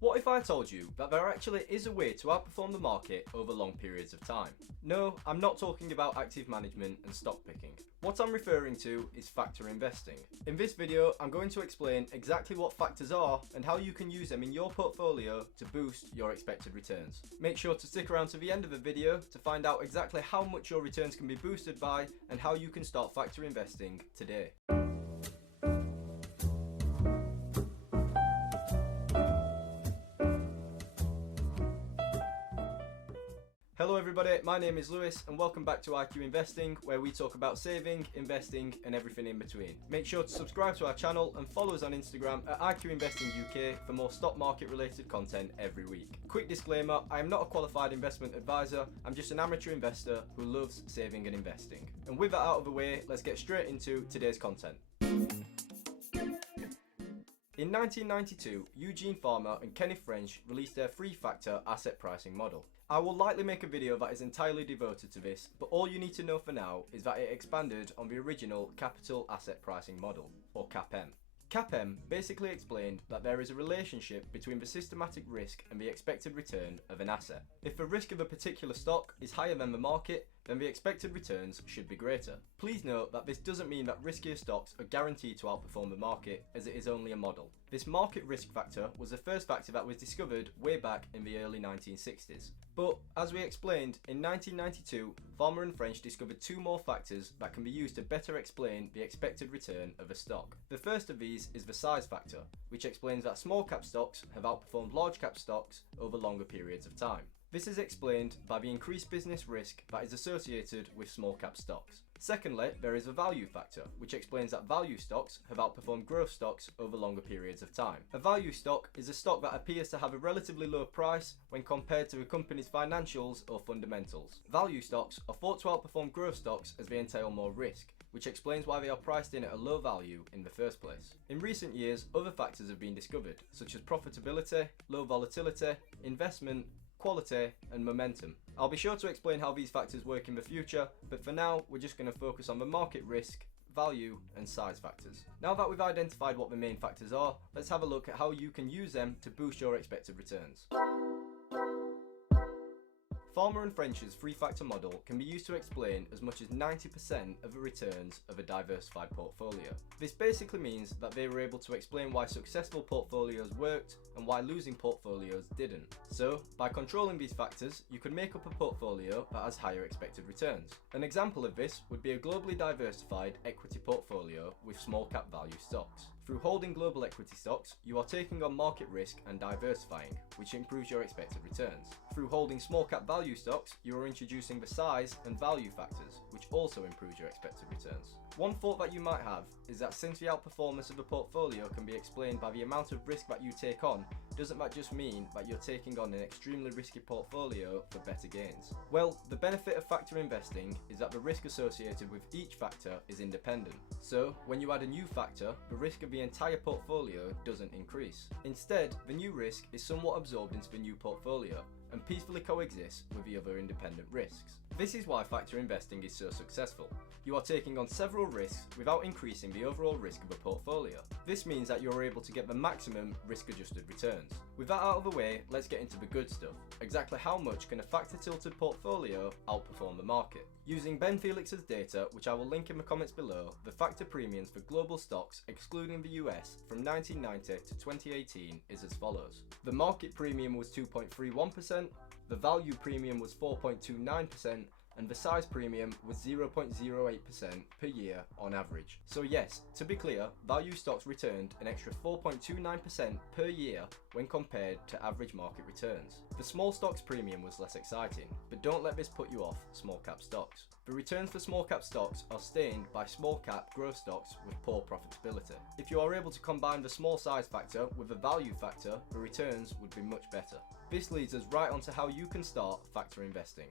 What if I told you that there actually is a way to outperform the market over long periods of time? No, I'm not talking about active management and stock picking. What I'm referring to is factor investing. In this video, I'm going to explain exactly what factors are and how you can use them in your portfolio to boost your expected returns. Make sure to stick around to the end of the video to find out exactly how much your returns can be boosted by and how you can start factor investing today. Hello everybody, my name is Lewis and welcome back to iQinvesting, where we talk about saving, investing and everything in between. Make sure to subscribe to our channel and follow us on Instagram at iQinvesting UK for more stock market related content every week. Quick disclaimer, I am not a qualified investment advisor, I'm just an amateur investor who loves saving and investing. And with that out of the way, let's get straight into today's content. In 1992, Eugene, Fama and Kenneth released their three-factor asset pricing model. I will likely make a video that is entirely devoted to this, but all you need to know for now is that it expanded on the original capital asset pricing model, or CAPM. CAPM basically explained that there is a relationship between the systematic risk and the expected return of an asset. If the risk of a particular stock is higher than the market, then the expected returns should be greater. Please note that this doesn't mean that riskier stocks are guaranteed to outperform the market, as it is only a model. This market risk factor was the first factor that was discovered way back in the early 1960s. But, as we explained, in 1992, Fama and French discovered two more factors that can be used to better explain the expected return of a stock. The first of these is the size factor, which explains that small cap stocks have outperformed large cap stocks over longer periods of time. This is explained by the increased business risk that is associated with small cap stocks. Secondly, there is a value factor, which explains that value stocks have outperformed growth stocks over longer periods of time. A value stock is a stock that appears to have a relatively low price when compared to a company's financials or fundamentals. Value stocks are thought to outperform growth stocks as they entail more risk, which explains why they are priced in at a low value in the first place. In recent years, other factors have been discovered, such as profitability, low volatility, investment, quality and momentum. I'll be sure to explain how these factors work in the future, but for now we're just going to focus on the market risk, value and size factors. Now that we've identified what the main factors are, let's have a look at how you can use them to boost your expected returns. Fama and French's three-factor model can be used to explain as much as 90% of the returns of a diversified portfolio. This basically means that they were able to explain why successful portfolios worked and why losing portfolios didn't. So, by controlling these factors, you can make up a portfolio that has higher expected returns. An example of this would be a globally diversified equity portfolio with small cap value stocks. Through holding global equity stocks, you are taking on market risk and diversifying, which improves your expected returns. Through holding small cap value stocks, you are introducing the size and value factors, which also improves your expected returns. One thought that you might have is that since the outperformance of a portfolio can be explained by the amount of risk that you take on, doesn't that just mean that you're taking on an extremely risky portfolio for better gains? Well, the benefit of factor investing is that the risk associated with each factor is independent. So, when you add a new factor, the risk of the entire portfolio doesn't increase. Instead, the new risk is somewhat absorbed into the new portfolio and peacefully coexists with the other independent risks. This is why factor investing is so successful. You are taking on several risks without increasing the overall risk of a portfolio. This means that you're able to get the maximum risk-adjusted returns. With that out of the way, let's get into the good stuff. Exactly how much can a factor-tilted portfolio outperform the market? Using Ben Felix's data, which I will link in the comments below, the factor premiums for global stocks, excluding the US, from 1990 to 2018 is as follows. The market premium was 2.31%, the value premium was 4.29%, and the size premium was 0.08% per year on average. So yes, to be clear, value stocks returned an extra 4.29% per year when compared to average market returns. The small stocks premium was less exciting, but don't let this put you off small cap stocks. The returns for small cap stocks are stained by small cap growth stocks with poor profitability. If you are able to combine the small size factor with the value factor, the returns would be much better. This leads us right onto how you can start factor investing.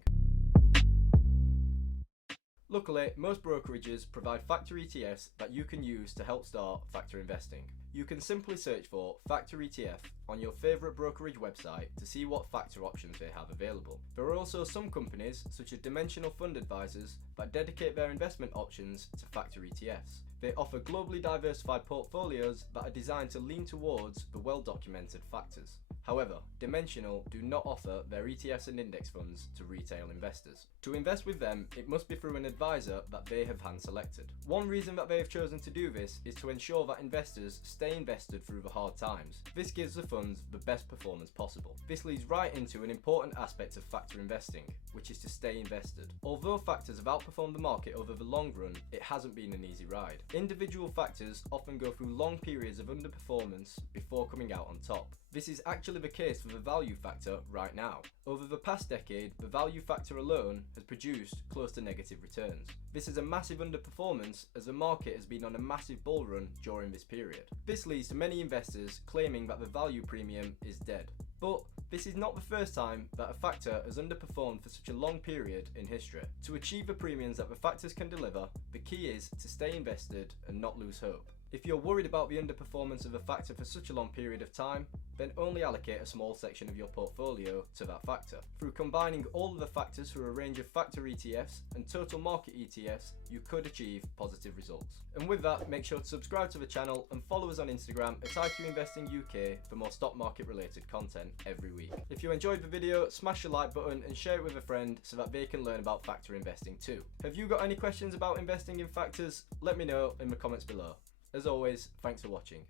Luckily, most brokerages provide factor ETFs that you can use to help start factor investing. You can simply search for factor ETF on your favourite brokerage website to see what factor options they have available. There are also some companies, such as Dimensional Fund Advisors, that dedicate their investment options to factor ETFs. They offer globally diversified portfolios that are designed to lean towards the well-documented factors. However, Dimensional do not offer their ETFs and index funds to retail investors. To invest with them, it must be through an advisor that they have hand selected. One reason that they have chosen to do this is to ensure that investors stay invested through the hard times. This gives the funds the best performance possible. This leads right into an important aspect of factor investing, which is to stay invested. Although factors have outperformed the market over the long run, it hasn't been an easy ride. Individual factors often go through long periods of underperformance before coming out on top. This is actually the case for the value factor right now. Over the past decade, the value factor alone has produced close to negative returns. This is a massive underperformance as the market has been on a massive bull run during this period. This leads to many investors claiming that the value premium is dead. But this is not the first time that a factor has underperformed for such a long period in history. To achieve the premiums that the factors can deliver, the key is to stay invested and not lose hope. If you're worried about the underperformance of a factor for such a long period of time, then only allocate a small section of your portfolio to that factor. Through combining all of the factors through a range of factor ETFs and total market ETFs, you could achieve positive results. And with that, make sure to subscribe to the channel and follow us on Instagram at iQinvesting UK for more stock market related content every week. If you enjoyed the video, smash the like button and share it with a friend so that they can learn about factor investing too. Have you got any questions about investing in factors? Let me know in the comments below. As always, thanks for watching.